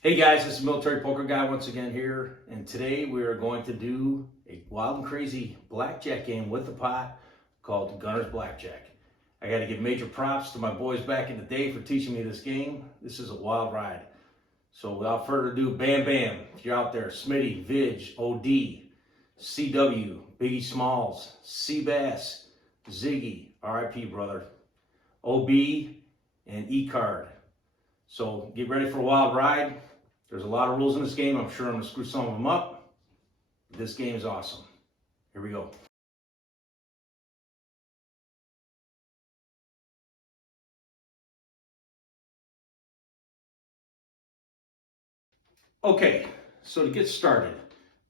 Hey guys, this is Military Poker Guy once again here, and today we are going to do a wild and crazy blackjack game with the pot called Gunners Blackjack. I got to give major props to my boys back in the day for teaching me this game. This is a wild ride. So without further ado, bam bam, if you're out there, Smitty, Vidge, OD, CW, Biggie Smalls, Seabass, Ziggy, RIP brother, OB, and E-Card. So get ready for a wild ride. There's a lot of rules in this game. I'm sure I'm going to screw some of them up. This game is awesome. Here we go. Okay, so to get started,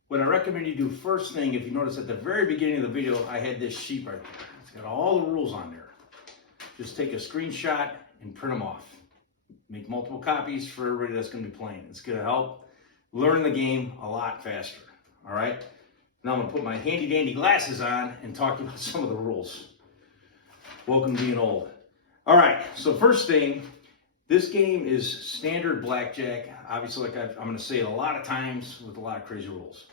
what I recommend you do first thing, if you notice at the very beginning of the video, I had this sheet right there. It's got all the rules on there. Just take a screenshot and print them off. Make multiple copies for everybody that's going to be playing. It's going to help learn the game a lot faster. All right? Now I'm going to put my handy dandy glasses on and talk about some of the rules. Welcome to being old. All right, so first thing, this game is standard blackjack. Obviously, like I'm going to say it a lot of times with a lot of crazy rules.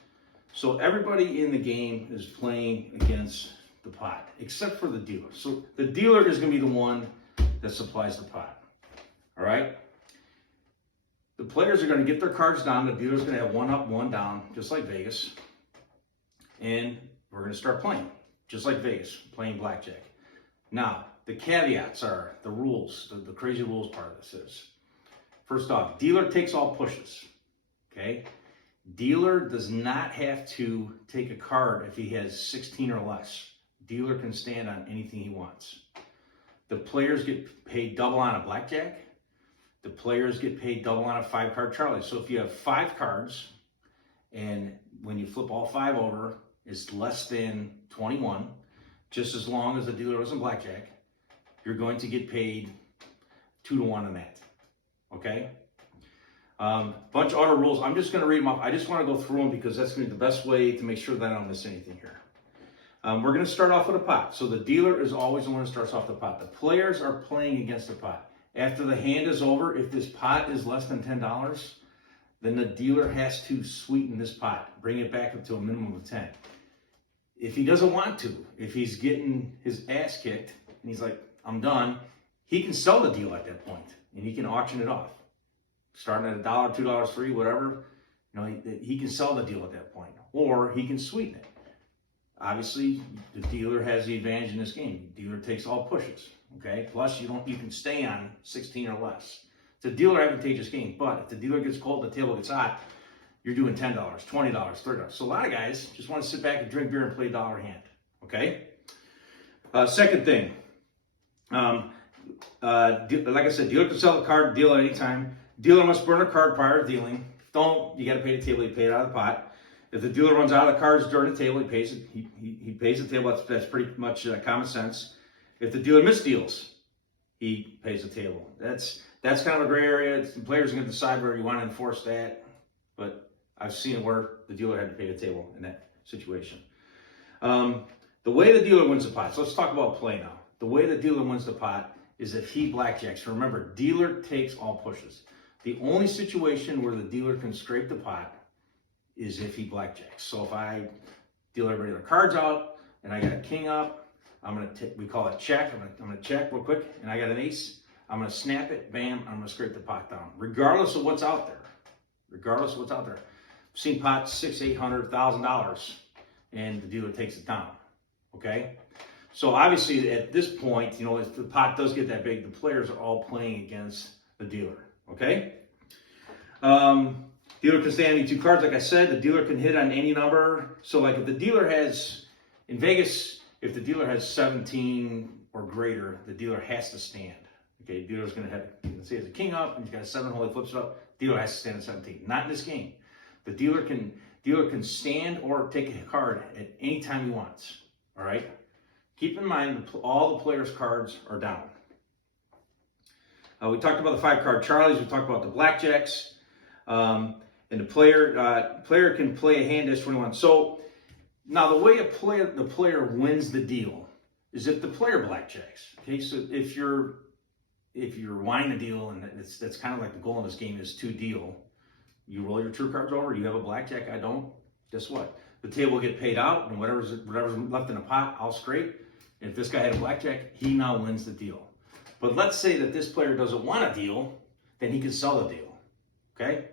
So everybody in the game is playing against the pot, except for the dealer. So the dealer is going to be the one that supplies the pot. All right? The players are going to get their cards down. The dealer's going to have one up, one down, just like Vegas. And we're going to start playing, just like Vegas, playing blackjack. Now, the caveats are the rules, the crazy rules part of this is. First off, dealer takes all pushes, okay? Dealer does not have to take a card if he has 16 or less. Dealer can stand on anything he wants. The players get paid double on a blackjack. The players get paid double on a 5-card Charlie. So if you have 5 cards, and when you flip all 5 over, it's less than 21, just as long as the dealer was in blackjack, you're going to get paid 2 to 1 on that. Okay? Bunch of other rules. I'm just going to read them off. I just want to go through them because that's going to be the best way to make sure that I don't miss anything here. We're going to start off with a pot. So the dealer is always the one who starts off the pot. The players are playing against the pot. After the hand is over, if this pot is less than $10, then the dealer has to sweeten this pot, bring it back up to a minimum of 10. If he doesn't want to, if he's getting his ass kicked and he's like, I'm done, he can sell the deal at that point and he can auction it off. Starting at $1, $2, $3, whatever, he can sell the deal at that point, or he can sweeten it. Obviously, the dealer has the advantage in this game. The dealer takes all pushes. Okay. Plus, you can stay on 16 or less. It's a dealer advantageous game, but if the dealer gets cold, the table gets hot, you're doing $10, $20, $30. So a lot of guys just want to sit back and drink beer and play dollar hand. Okay. Second thing, like I said, dealer can sell the card, deal at any time. Dealer must burn a card prior to dealing. If don't, you got to pay the table. You pay it out of the pot. If the dealer runs out of the cards during the table, he pays it. He pays the table. That's pretty much common sense. If the dealer misdeals, he pays the table. That's kind of a gray area. The players are going to decide whether you want to enforce that. But I've seen it where the dealer had to pay the table in that situation. The way the dealer wins the pot. So let's talk about play now. The way the dealer wins the pot is if he blackjacks. Remember, dealer takes all pushes. The only situation where the dealer can scrape the pot is if he blackjacks. So if I deal everybody their cards out and I got a king up, we call it check. I'm gonna check real quick, and I got an ace. I'm gonna snap it, bam. I'm gonna scrape the pot down, regardless of what's out there. Regardless of what's out there. I've seen pots $600, $800, $1,000, and the dealer takes it down. Okay. So obviously at this point, if the pot does get that big, the players are all playing against the dealer. Okay. Dealer can stand any 2 cards, like I said. The dealer can hit on any number. So like if the dealer has, in Vegas, if the dealer has 17 or greater, the dealer has to stand. Okay, the dealer's going to have, let's say he has a king up and he's got a 7 hole, he flips it up, dealer has to stand at 17. Not in this game. The dealer can stand or take a card at any time he wants. All right? Keep in mind, all the players' cards are down. We talked about the 5-card Charlies. We talked about the blackjacks. And the player can play a hand as 21. So now the way the player wins the deal is if the player blackjacks. Okay, so if you're winning a deal, and that's kind of like the goal in this game is to deal. You roll your true cards over, you have a blackjack, I don't. Guess what? The table will get paid out, and whatever's left in the pot, I'll scrape. And if this guy had a blackjack, he now wins the deal. But let's say that this player doesn't want a deal, then he can sell the deal. Okay?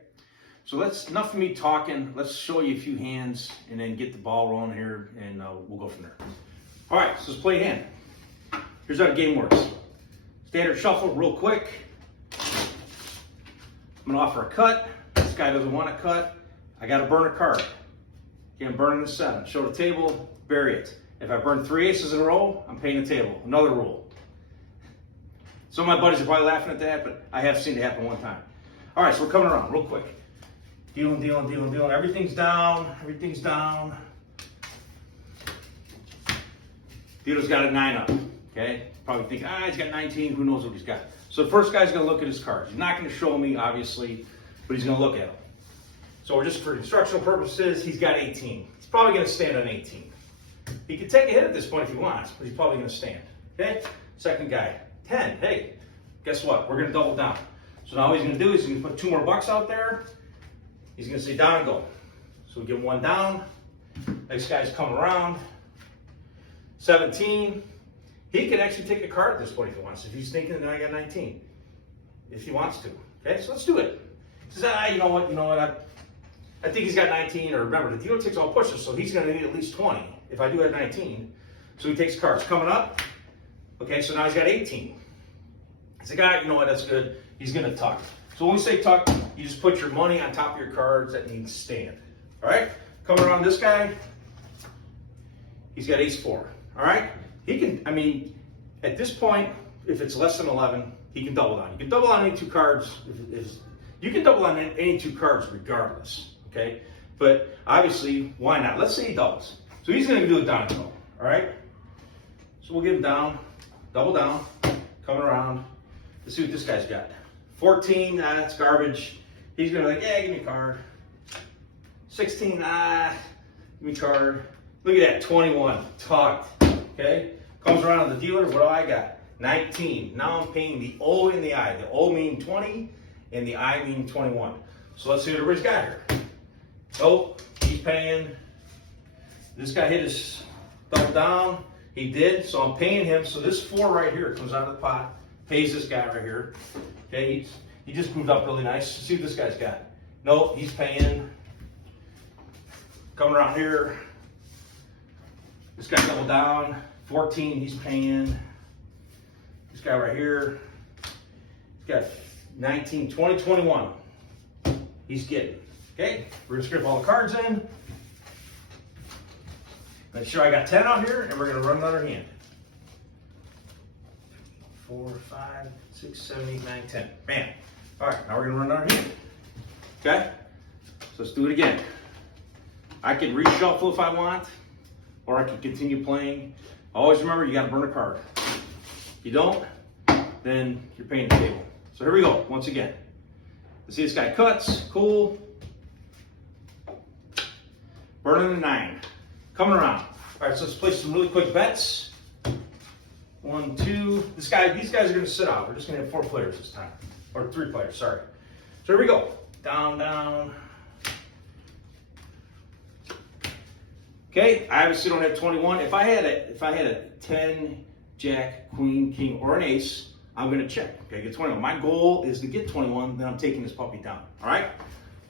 So enough of me talking. Let's show you a few hands and then get the ball rolling here, and we'll go from there. All right, so let's play a hand. Here's how the game works. Standard shuffle, real quick. I'm gonna offer a cut. This guy doesn't want a cut. I gotta burn a card. Okay, I'm burning the 7. Show the table, bury it. If I burn 3 aces in a row, I'm paying the table. Another rule. Some of my buddies are probably laughing at that, but I have seen it happen one time. All right, so we're coming around real quick. Dealing. Everything's down. Dealer's got a 9 up. Okay, probably think, he's got 19. Who knows what he's got? So the first guy's gonna look at his cards. He's not gonna show me, obviously, but he's gonna look at them. So we're just for instructional purposes, he's got 18. He's probably gonna stand on 18. He could take a hit at this point if he wants, but he's probably gonna stand. Okay, second guy, 10. Hey, guess what? We're gonna double down. So now what he's gonna do is he's gonna put 2 more bucks out there. He's gonna say down and go. So we give him 1 down. Next guy's coming around. 17. He can actually take a card at this point if he wants. If he's thinking that I got 19, if he wants to. Okay, so let's do it. He says, you know what? I think he's got 19. Or remember, the dealer takes all pushes, so he's gonna need at least 20. If I do have 19, so he takes cards. Coming up. Okay, so now he's got 18. He's like, you know what? That's good. He's gonna tuck. So when we say tuck, you just put your money on top of your cards. That means stand. All right. Coming around this guy. He's got ace 4. All right. He can, at this point, if it's less than 11, he can double down. You can double on any 2 cards. You can double on any 2 cards regardless, okay? But obviously, why not? Let's say he doubles. So he's going to do a down and go, all right? So we'll give him down, double down, coming around. Let's see what this guy's got. 14, that's garbage. He's going to be like, give me a card. 16, give me a card. Look at that, 21, tucked. Okay, comes around to the dealer. What do I got? 19. Now I'm paying the O and the I. The O mean 20, and the I mean 21. So let's see what everybody's got here. Oh, he's paying. This guy hit his double down. He did, so I'm paying him. So this 4 right here comes out of the pot, pays this guy right here. Okay, he just moved up really nice. See what this guy's got. No, he's paying. Coming around here. This guy double down, 14, he's paying. This guy right here, he's got 19, 20, 21. He's getting. Okay, we're gonna script all the cards in. Make sure I got 10 out here, and we're gonna run another hand. 4, 5, 6, 7, 8, 9, 10. Bam. All right, now we're gonna run another hand. Okay, so let's do it again. I can reshuffle if I want, or I can continue playing. Always remember, you gotta burn a card. If you don't, then you're paying the table. So here we go, once again. Let's see, this guy cuts, cool. Burning the 9, coming around. All right, so let's play some really quick bets. 1, 2, these guys are gonna sit out. We're just gonna have 4 players this time, or 3 players, sorry. So here we go, down, down. Okay, I obviously don't have 21. If I had a 10, Jack, Queen, King, or an Ace, I'm gonna check. Okay, get 21. My goal is to get 21, then I'm taking this puppy down. All right?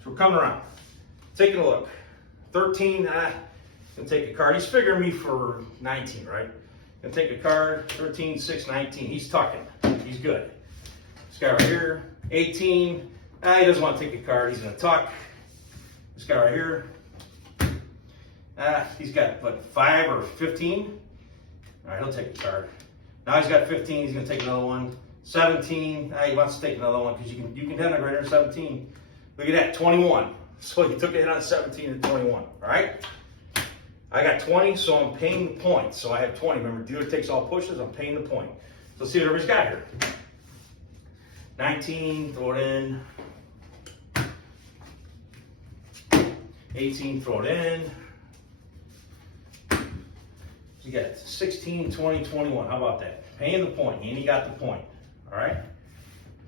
So we're coming around. Taking a look. 13, gonna take a card. He's figuring me for 19, right? Gonna take a card. 13, 6, 19. He's tucking. He's good. This guy right here, 18. He doesn't want to take a card. He's gonna tuck. This guy right here. He's got, what, 5 or 15? All right, he'll take a card. Now he's got 15, he's gonna take another one. 17, he wants to take another one because you can hit on right here, 17. Look at that, 21. So he took a hit on 17 and 21, all right? I got 20, so I'm paying the point. So I have 20. Remember, dealer takes all pushes, I'm paying the point. So let's see what everybody's got here. 19, throw it in. 18, throw it in. You got 16, 20, 21. How about that? Paying the point, and he got the point. All right?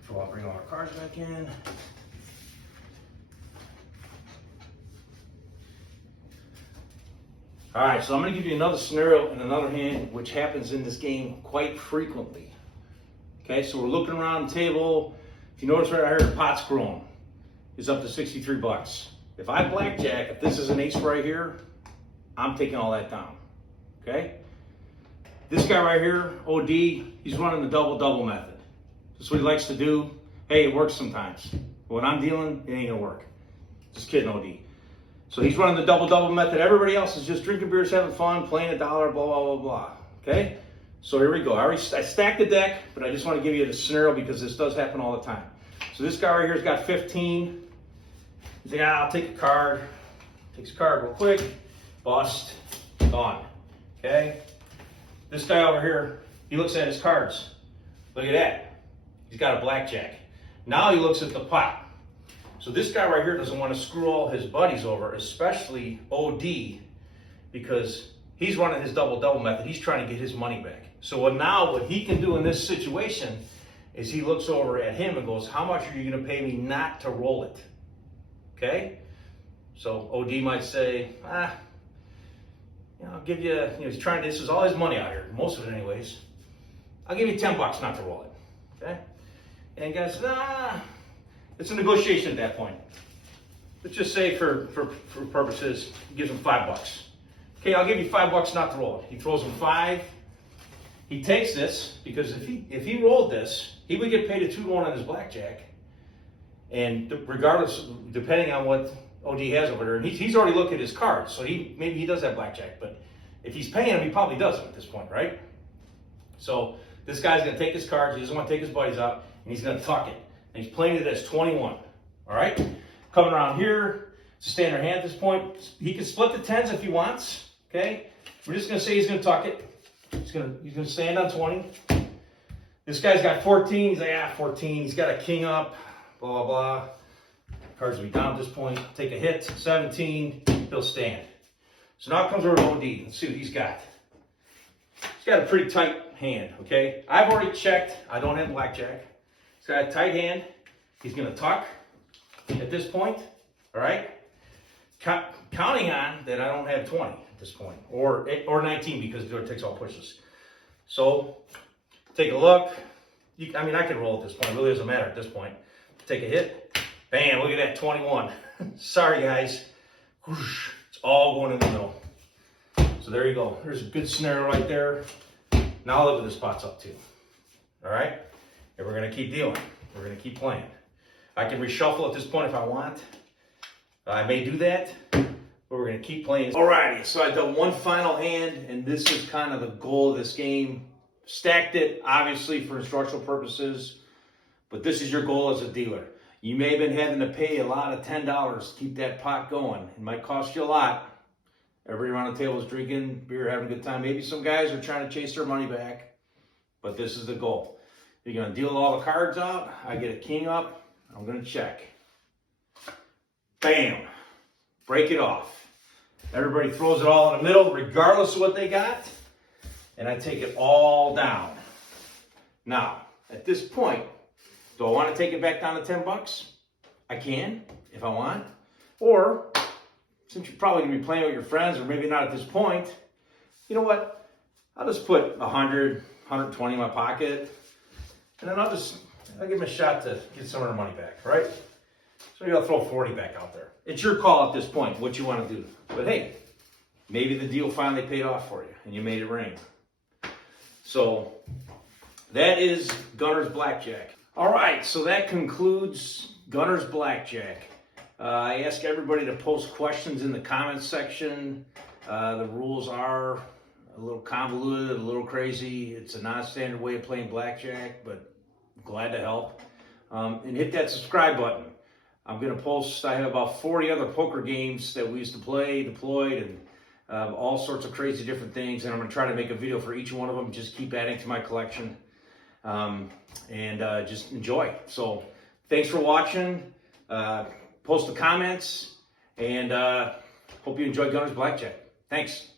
So I'll bring all our cards back in. All right, so I'm going to give you another scenario and another hand, which happens in this game quite frequently. Okay, so we're looking around the table. If you notice right here, the pot's grown. It's up to 63 bucks. If I blackjack, if this is an ace right here, I'm taking all that down. Okay? This guy right here, OD, he's running the double-double method. That's what he likes to do. Hey, it works sometimes. But when I'm dealing, it ain't gonna work. Just kidding, OD. So he's running the double-double method. Everybody else is just drinking beers, having fun, playing a dollar, blah, blah, blah, blah. Okay? So here we go. I stacked the deck, but I just want to give you the scenario because this does happen all the time. So this guy right here's got 15. He's like, I'll take a card. Takes a card real quick. Bust. Gone. Okay? This guy over here, he looks at his cards. Look at that. He's got a blackjack. Now he looks at the pot. So this guy right here doesn't want to screw all his buddies over, especially OD, because he's running his double-double method. He's trying to get his money back. So what he can do in this situation is he looks over at him and goes, how much are you going to pay me not to roll it? Okay? So OD might say, I'll give you, he's trying to, this is all his money out here, most of it anyways. I'll give you 10 bucks not to roll it. Okay? And guys, it's a negotiation at that point. Let's just say for purposes, he gives him 5 bucks. Okay, I'll give you 5 bucks not to roll it. He throws him 5. He takes this because if he rolled this, he would get paid a 2-1 on his blackjack. And regardless, depending on what OD has over there, and he's already looked at his cards, so maybe he does have blackjack. But if he's paying him, he probably doesn't at this point, right? So this guy's going to take his cards. He doesn't want to take his buddies out, and he's going to tuck it. And he's playing it as 21. All right? Coming around here, it's a standard hand at this point. He can split the 10s if he wants. Okay? We're just going to say he's going to tuck it. He's going to stand on 20. This guy's got 14. He's like, 14. He's got a king up. Blah, blah, blah. Cards will be down at this point. Take a hit. 17. He'll stand. So now it comes over to OD. Let's see what he's got. He's got a pretty tight hand, okay? I've already checked. I don't have blackjack. He's got a tight hand. He's going to tuck at this point, all right? Counting on that I don't have 20 at this point, or 19 because it takes all pushes. So take a look. I can roll at this point. It really doesn't matter at this point. Take a hit. Bam, look at that, 21. Sorry, guys. Whoosh, it's all going in the middle. So there you go. There's a good scenario right there. Now look what this pot's up to. All right? And we're going to keep dealing. We're going to keep playing. I can reshuffle at this point if I want. I may do that, but we're going to keep playing. Alrighty, so I've done one final hand, and this is kind of the goal of this game. Stacked it, obviously, for instructional purposes, but this is your goal as a dealer. You may have been having to pay a lot of $10 to keep that pot going. It might cost you a lot. Everybody around the table is drinking beer, having a good time. Maybe some guys are trying to chase their money back, but this is the goal. You're going to deal all the cards out. I get a king up. I'm going to check. Bam. Break it off. Everybody throws it all in the middle, regardless of what they got. And I take it all down. Now, at this point, do I want to take it back down to 10 bucks? I can, if I want. Or, since you're probably going to be playing with your friends, or maybe not at this point, you know what? I'll just put 100, 120 in my pocket. And then I'll give them a shot to get some of their money back, right? So maybe I'll throw 40 back out there. It's your call at this point, what you want to do. But hey, maybe the deal finally paid off for you, and you made it rain. So that is Gunners Blackjack. All right, so that concludes Gunners Blackjack. I ask everybody to post questions in the comments section. The rules are a little convoluted, a little crazy. It's a non-standard way of playing blackjack, but I'm glad to help. And hit that subscribe button. I'm going to post, I have about 40 other poker games that we used to play, deployed, and all sorts of crazy different things. And I'm going to try to make a video for each one of them, just keep adding to my collection, and just enjoy. So thanks for watching. Post the comments, and hope you enjoy Gunners Blackjack. Thanks.